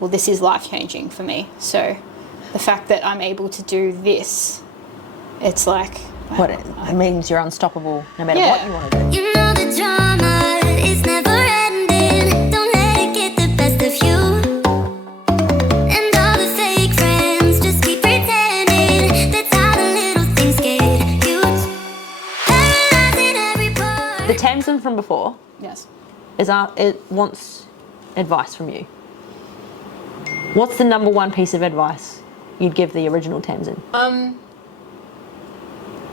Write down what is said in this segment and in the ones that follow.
well, this is life-changing for me. So the fact that I'm able to do this, it's like... What it means you're unstoppable no matter what you want to do. You know the drama is never ending. Don't let it get the best of you. And all the fake friends just keep pretending. That's how the little things get huge. Paralyzing every part. The Tamsyn from before Yes. it wants advice from you. What's the number one piece of advice you'd give the original Tamsyn?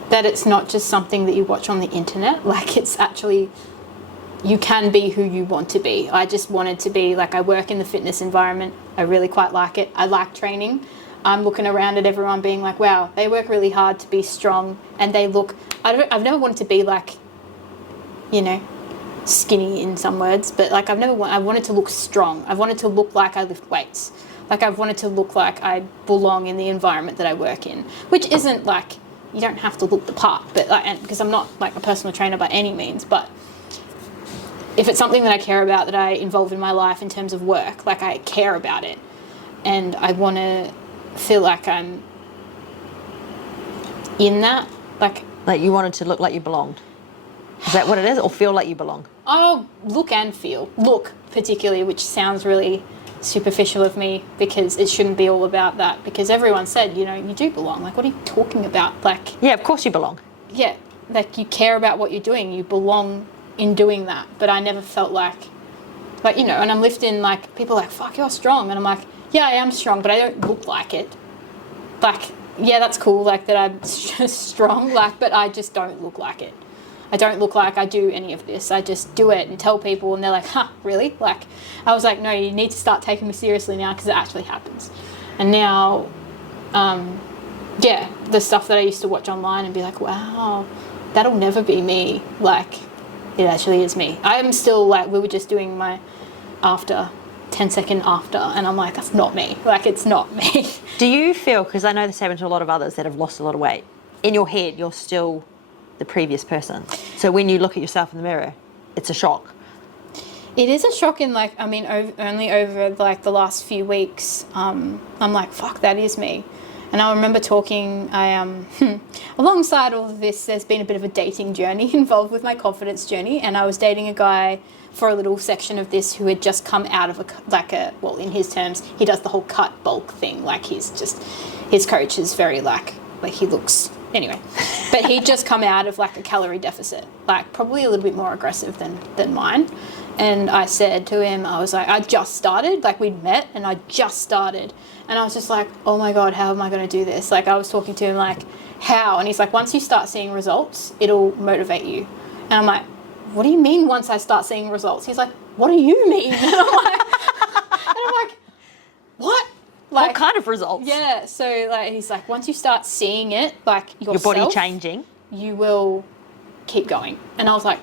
That it's not just something that you watch on the internet. Like, it's actually, you can be who you want to be. I just wanted to be, like, I work in the fitness environment. I really quite like it. I like training. I'm looking around at everyone being like, wow, they work really hard to be strong, and they look, I've never wanted to be like, you know, skinny in some words, but like I wanted to look strong. I wanted to look like I lift weights. Like, I wanted to look like I belong in the environment that I work in, which isn't like, you don't have to look the part, but like, and because I'm not like a personal trainer by any means, but if it's something that I care about, that I involve in my life in terms of work, like I care about it, and I want to feel like I'm in that, like you wanted to look like you belonged. Is that what it is, or feel like you belong? Oh, look and feel. Look, particularly, which sounds really superficial of me, because it shouldn't be all about that, because everyone said, you know, you do belong. Like, what are you talking about? Like, Yeah, of course you belong. yeah, like you care about what you're doing. You belong in doing that. But I never felt like, you know, and I'm lifting, like, people are like, fuck, you're strong. And I'm like, yeah, I am strong, but I don't look like it. Like, yeah, that's cool, like, that I'm strong, like, but I just don't look like it. I don't look like I do any of this. I just do it and tell people, and they're like, huh, really? Like, I was like, no, you need to start taking me seriously now, because it actually happens. And now, yeah, the stuff that I used to watch online and be like, wow, that'll never be me. Like, it actually is me. I am still, like, we were just doing my 10-second after, and I'm like, that's not me. Like, it's not me. Do you feel, because I know this happened to a lot of others that have lost a lot of weight, in your head you're still the previous person, so when you look at yourself in the mirror, it's a shock? It is a shock in, like, I mean, only over like the last few weeks, I'm like, fuck, that is me. And I remember talking, alongside all of this, there's been a bit of a dating journey involved with my confidence journey, and I was dating a guy for a little section of this who had just come out of well, in his terms, he does the whole cut bulk thing. Like, his coach is very like he looks, anyway, but he'd just come out of like a calorie deficit, like probably a little bit more aggressive than mine. And I said to him, I was like, I just started, like, we'd met and I just started, and I was just like, oh my God, how am I going to do this? Like, I was talking to him like, how? And he's like, once you start seeing results, it'll motivate you. And I'm like, what do you mean once I start seeing results? He's like, what do you mean? And I'm like, what? Like, what kind of results? Yeah, so like, he's like, once you start seeing it, like, yourself, your body changing, you will keep going. And I was like,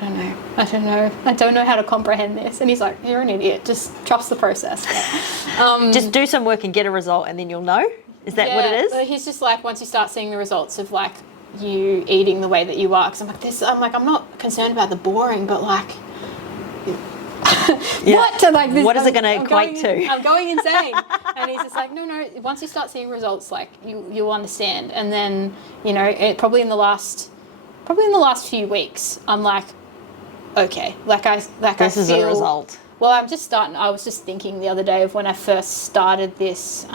I don't know how to comprehend this. And he's like, you're an idiot, just trust the process. just do some work and get a result, and then you'll know. Is that what it is? But he's just like, once you start seeing the results of like you eating the way that you are, because I'm like, I'm not concerned about the boring, but like, yeah. What to like this? What is it going to equate to? I'm going insane. And he's just like, no. Once you start seeing results, like you'll understand. And then, you know, probably in the last few weeks, I'm like, okay, this is a result. Well, I was just thinking the other day of when I first started this,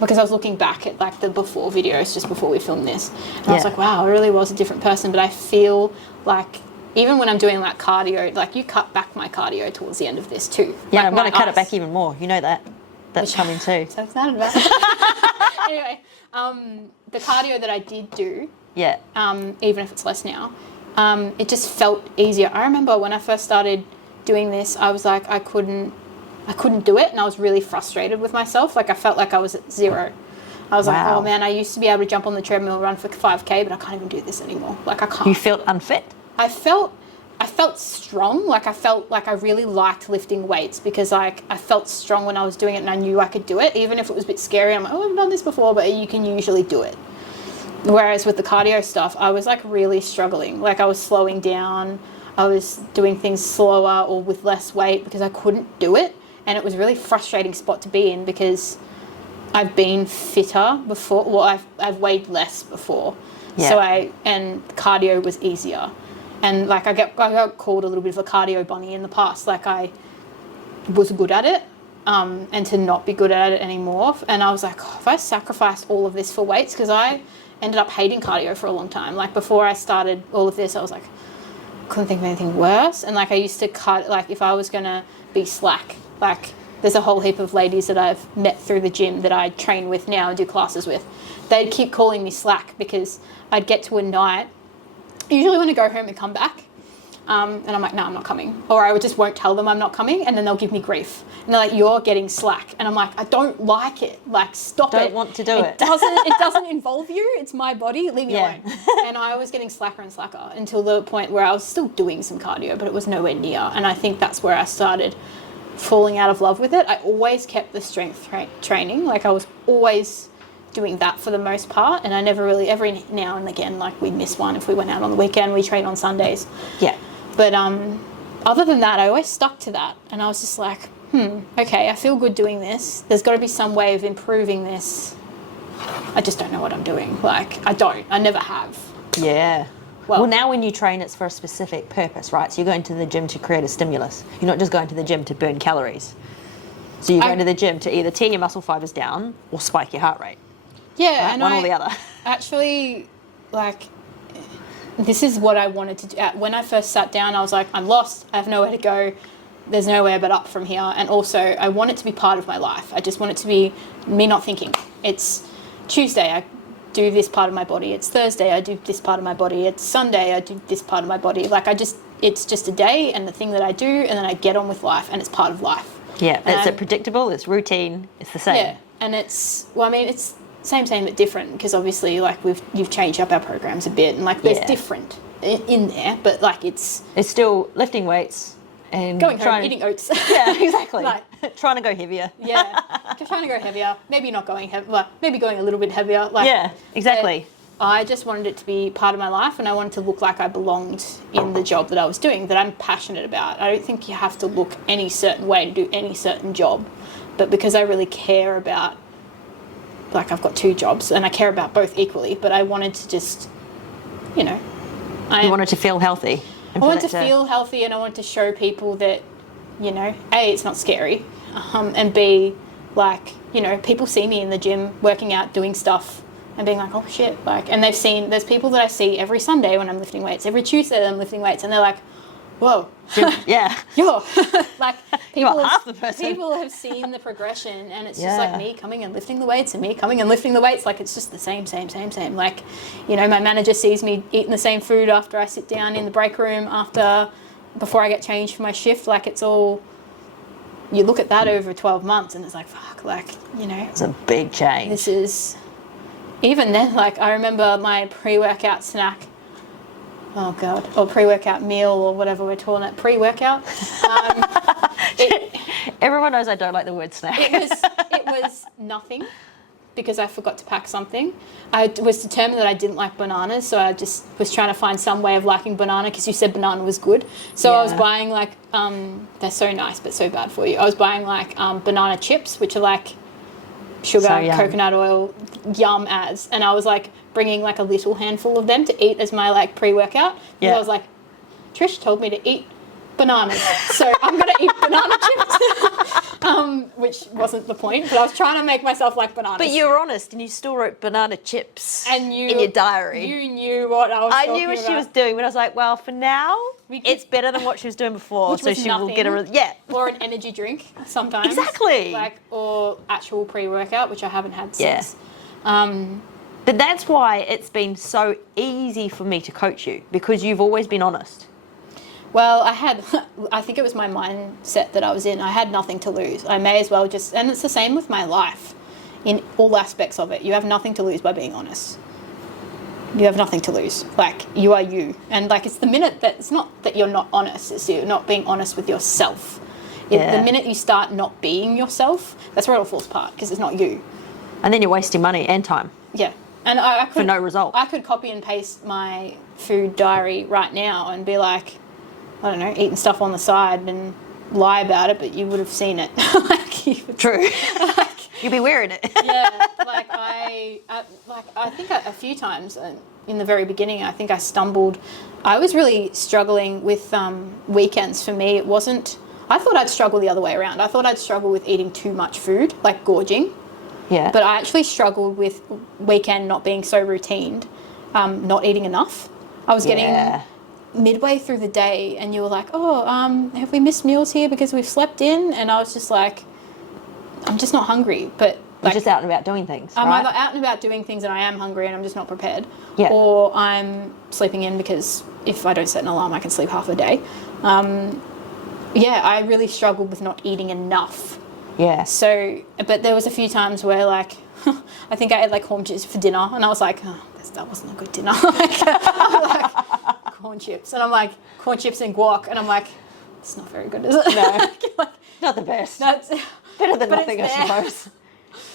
because I was looking back at like the before videos just before we filmed this, and I was like, wow, I really was a different person. But I feel like even when I'm doing like cardio, like you cut back my cardio towards the end of this too. Yeah, like I'm going to cut it back even more. You know that. That's coming too. So excited about it. Anyway, the cardio that I did do, even if it's less now, it just felt easier. I remember when I first started doing this, I was like, I couldn't do it, and I was really frustrated with myself. Like, I felt like I was at zero. I was like, oh man, I used to be able to jump on the treadmill, run for 5K, but I can't even do this anymore. Like, I can't. You felt unfit? I felt strong. Like, I felt like I really liked lifting weights, because like I felt strong when I was doing it, and I knew I could do it, even if it was a bit scary. I'm like, oh, I've done this before, but you can usually do it. Whereas with the cardio stuff, I was like really struggling. Like, I was slowing down. I was doing things slower or with less weight because I couldn't do it. and it was a really frustrating spot to be in because I've been fitter before. Well, I've weighed less before, so and cardio was easier, and like I got called a little bit of a cardio bunny in the past. Like I was good at it, and to not be good at it anymore, and I was like, oh, if I sacrificed all of this for weights, because I ended up hating cardio for a long time. Like before I started all of this, I was like, couldn't think of anything worse, and like I used to cut, like if I was gonna be slack, like there's a whole heap of ladies that I've met through the gym that I train with now and do classes with. They'd keep calling me slack because I'd get to a night, usually when I go home and come back, and I'm like, no, I'm not coming. Or I just won't tell them I'm not coming, and then they'll give me grief. And they're like, you're getting slack. And I'm like, I don't like it. Like, stop it. Don't want to do it. It doesn't involve you. It's my body. Leave me alone. And I was getting slacker and slacker until the point where I was still doing some cardio, but it was nowhere near. And I think that's where I started falling out of love with it. I always kept the strength training. Like I was always doing that for the most part, and I never really, every now and again, like we'd miss one if we went out on the weekend. We train on Sundays. Yeah. But other than that, I always stuck to that, and I was just like, okay, I feel good doing this. There's got to be some way of improving this. I just don't know what I'm doing. Like I never have. Yeah. Well, now when you train, it's for a specific purpose, right? So you're going to the gym to create a stimulus. You're not just going to the gym to burn calories. So you're going to the gym to either tear your muscle fibers down or spike your heart rate. Yeah, right? and one or the other. Actually, like, this is what I wanted to do. When I first sat down, I was like, I'm lost. I have nowhere to go. There's nowhere but up from here. And also, I want it to be part of my life. I just want it to be me not thinking. It's Tuesday, I do this part of my body. It's Thursday, I do this part of my body. It's Sunday, I do this part of my body. Like it's just a day and the thing that I do, and then I get on with life, and it's part of life. Yeah, it's predictable, it's routine, it's the same. Yeah, and it's same but different, because obviously like you've changed up our programs a bit, and like there's different in there, but like it's still lifting weights and going home, eating oats. Yeah, exactly. Like, trying to go heavier. Yeah, trying to go heavier. Maybe not going heavy, well, maybe going a little bit heavier. Like, yeah, exactly. I just wanted it to be part of my life, and I wanted to look like I belonged in the job that I was doing, that I'm passionate about. I don't think you have to look any certain way to do any certain job, but because I really care about, like I've got 2 jobs and I care about both equally, but I wanted to just, you wanted to feel healthy. I wanted to feel healthy, and I wanted to show people that, A, it's not scary, and B, like, people see me in the gym working out, doing stuff, and being like, oh shit, like, and there's people that I see every Sunday when I'm lifting weights, every Tuesday that I'm lifting weights, and they're like, whoa. Yeah. You're like, you're half the person. People have seen the progression, and it's just like me coming and lifting the weights, and me coming and lifting the weights. Like, it's just the same. Like, my manager sees me eating the same food after I sit down in the break room before I get changed for my shift. Like, it's all, you look at that over 12 months and it's like, fuck, like, It's a big change. This is, even then, like, I remember my pre-workout snack, oh God, or pre-workout meal, or whatever we're calling it, pre-workout. Everyone knows I don't like the word snack. It was nothing, because I forgot to pack something. I was determined that I didn't like bananas, so I just was trying to find some way of liking banana, because you said banana was good. So I was buying like, they're so nice but so bad for you. I was buying like banana chips, which are like sugar, coconut oil, yum as. And I was like bringing like a little handful of them to eat as my like pre-workout. Yeah. I was like, Trish told me to eat bananas, so I'm going to eat banana chips, which wasn't the point, but I was trying to make myself like bananas. But you were honest, and you still wrote banana chips in your diary. You knew what I was talking about. I knew what she was doing, but I was like, well, for now, it's better than what she was doing before, so she will get or an energy drink sometimes. Exactly. Like, or actual pre-workout, which I haven't had since. But that's why it's been so easy for me to coach you, because you've always been honest. Well, I think it was my mindset that I was in. I had nothing to lose. I may as well and it's the same with my life in all aspects of it. You have nothing to lose by being honest. You have nothing to lose. Like, you are you. And like, it's the minute that, it's not that you're not honest, it's you're not being honest with yourself. The minute you start not being yourself, that's where it all falls apart, because it's not you. And then you're wasting money and time. Yeah. And I could, for no result. I could copy and paste my food diary right now and be like, I don't know, eating stuff on the side and lie about it, but you would have seen it. True. You'd be wearing it. Yeah, like I think a few times in the very beginning, I think I stumbled. I was really struggling with weekends. For me, it wasn't. I thought I'd struggle the other way around. I thought I'd struggle with eating too much food, like gorging. Yeah. But I actually struggled with weekend not being so routined, not eating enough. I was getting midway through the day, and you were like, "Oh, have we missed meals here because we've slept in?" And I was just like, I'm just not hungry, but you're just out and about doing things. I'm right? either out and about doing things and I am hungry and I'm just not prepared, yeah. or I'm sleeping in because if I don't set an alarm, I can sleep half a day. I really struggled with not eating enough. Yeah. So, but there was a few times where like, I think I ate like corn chips for dinner, and I was like, oh, that wasn't a good dinner. I'm like, corn chips, and I'm like, corn chips and guac, and I'm like, it's not very good, is it? No, like, not the best. That's better than nothing, I suppose.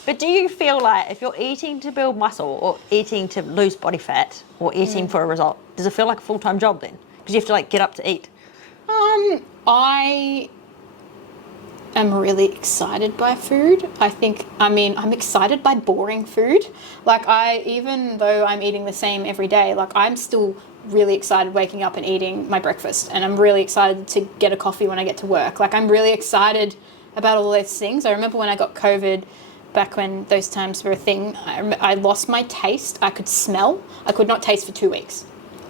But do you feel like if you're eating to build muscle or eating to lose body fat or eating for a result, does it feel like a full-time job then? Because you have to like get up to eat. I am really excited by food. I'm excited by boring food. Like even though I'm eating the same every day, like I'm still really excited waking up and eating my breakfast, and I'm really excited to get a coffee when I get to work. Like I'm really excited about all those things. I remember when I got COVID, back when those times were a thing, I lost my taste. I could smell. I could not taste for 2 weeks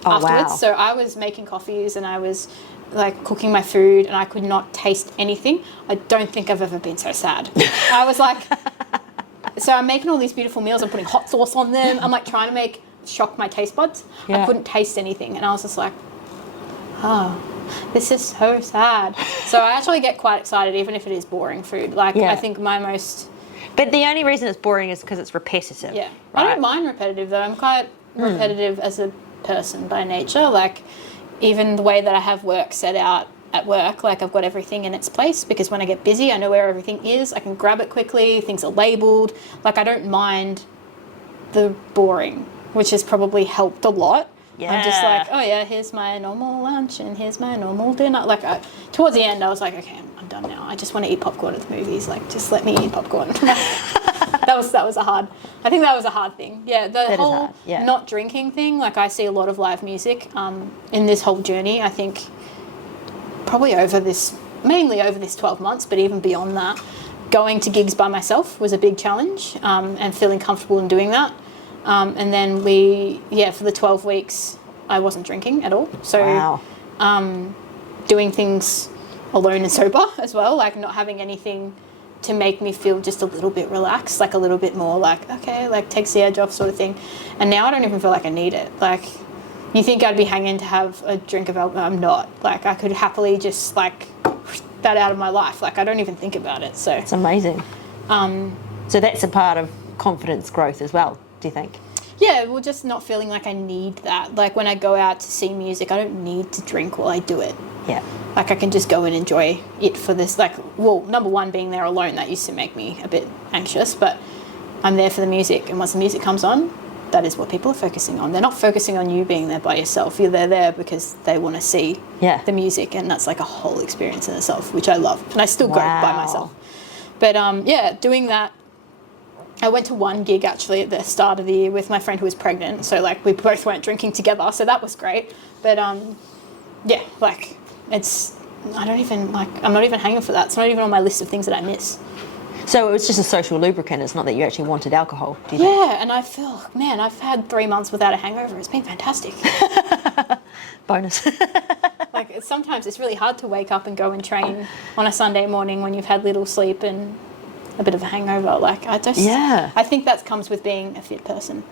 afterwards. Wow. So I was making coffees and I was like cooking my food and I could not taste anything. I don't think I've ever been so sad. I was like, so I'm making all these beautiful meals. I'm putting hot sauce on them. I'm like trying to shock my taste buds. Yeah. I couldn't taste anything. And I was just like, oh, this is so sad. So I actually get quite excited even if it is boring food. Like I think my most... But the only reason it's boring is because it's repetitive. Yeah. Right? I don't mind repetitive though. I'm quite repetitive as a person by nature. Like even the way that I have work set out at work, like I've got everything in its place because when I get busy, I know where everything is. I can grab it quickly. Things are labelled. Like I don't mind the boring, which has probably helped a lot. Yeah. I'm just like, oh yeah, here's my normal lunch and here's my normal dinner. Like towards the end, I was like, okay, I'm done now. I just want to eat popcorn at the movies. Like, just let me eat popcorn. that was a hard. I think that was a hard thing. Yeah, the whole not drinking thing. Like, I see a lot of live music in this whole journey. I think probably mainly over this 12 months, but even beyond that, going to gigs by myself was a big challenge, and feeling comfortable in doing that. And then for the 12 weeks, I wasn't drinking at all. So doing things alone and sober as well, like not having anything to make me feel just a little bit relaxed, like a little bit more like, okay, like takes the edge off sort of thing. And now I don't even feel like I need it. Like, you think I'd be hanging to have a drink of alcohol? I'm not. Like, I could happily just like that out of my life. Like, I don't even think about it. So it's amazing. So that's a part of confidence growth as well, do you think? Yeah, well, just not feeling like I need that. Like when I go out to see music, I don't need to drink while I do it. Yeah. Like I can just go and enjoy it for this, like, well, number one, being there alone, that used to make me a bit anxious, but I'm there for the music. And once the music comes on, that is what people are focusing on. They're not focusing on you being there by yourself. They're there because they want to see the music, and that's like a whole experience in itself, which I love. And I still go by myself. But doing that, I went to one gig actually at the start of the year with my friend who was pregnant. So like we both weren't drinking together. So that was great. But like I'm not even hanging for that. It's not even on my list of things that I miss. So it was just a social lubricant. It's not that you actually wanted alcohol, do you think? Yeah, and I feel, man, I've had 3 months without a hangover. It's been fantastic. Bonus. Like sometimes it's really hard to wake up and go and train on a Sunday morning when you've had little sleep and a bit of a hangover. Like I think that comes with being a fit person.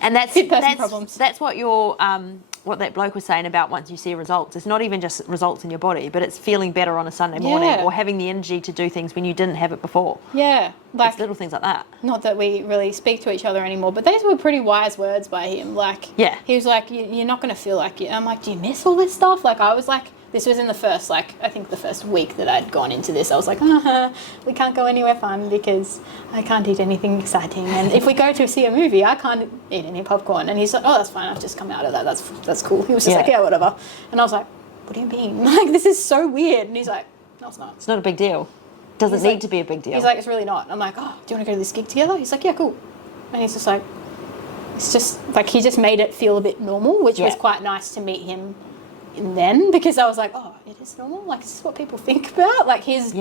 And that's fit person problems. That's what what that bloke was saying about once you see results. It's not even just results in your body, but it's feeling better on a Sunday morning or having the energy to do things when you didn't have it before. Yeah. Like it's little things like that. Not that we really speak to each other anymore, but those were pretty wise words by him. Like, he was like, you're not going to feel like you. I'm like, do you miss all this stuff? Like, I was like, this was in the first, I think the first week that I'd gone into this, I was like, we can't go anywhere fun because I can't eat anything exciting. And if we go to see a movie, I can't eat any popcorn. And he's like, oh, that's fine. I've just come out of that. That's cool. He was just like, yeah, whatever. And I was like, what do you mean? Like, this is so weird. And he's like, no, it's not. It's not a big deal. Doesn't need to be a big deal. He's like, it's really not. I'm like, oh, do you want to go to this gig together? He's like, yeah, cool. And he's just like, it's just like, he just made it feel a bit normal, which was quite nice to meet him then, because I was like, oh, it is normal? Like, is this what people think about? Like, his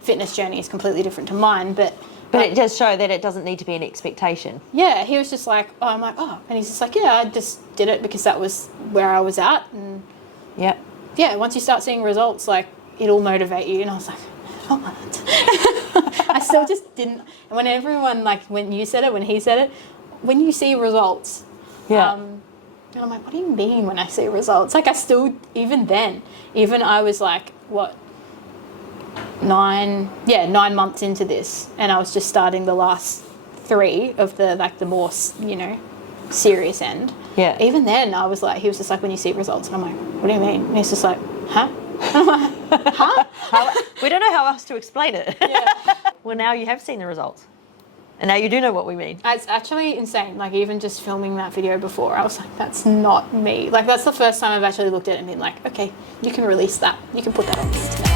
fitness journey is completely different to mine, but it does show that it doesn't need to be an expectation. Yeah, he was just like, oh, I'm like, oh. And he's just like, yeah, I just did it because that was where I was at. And yeah, once you start seeing results, like, it'll motivate you. And I was like, oh, what? I still just didn't. And when everyone, like, when you said it, when he said it, when you see results, and I'm like, what do you mean when I see results? Like, I still, even then, I was like, what, 9 months into this, and I was just starting the last 3 of the, like, the more, you know, serious end. Yeah. Even then, I was like, he was just like, when you see results, and I'm like, what do you mean? And he's just like, huh? And I'm like, huh? We don't know how else to explain it. Yeah. Well, now you have seen the results. And now you do know what we mean. It's actually insane. Like, even just filming that video before, I was like, that's not me. Like, that's the first time I've actually looked at it and been like, okay, you can release that. You can put that on the internet.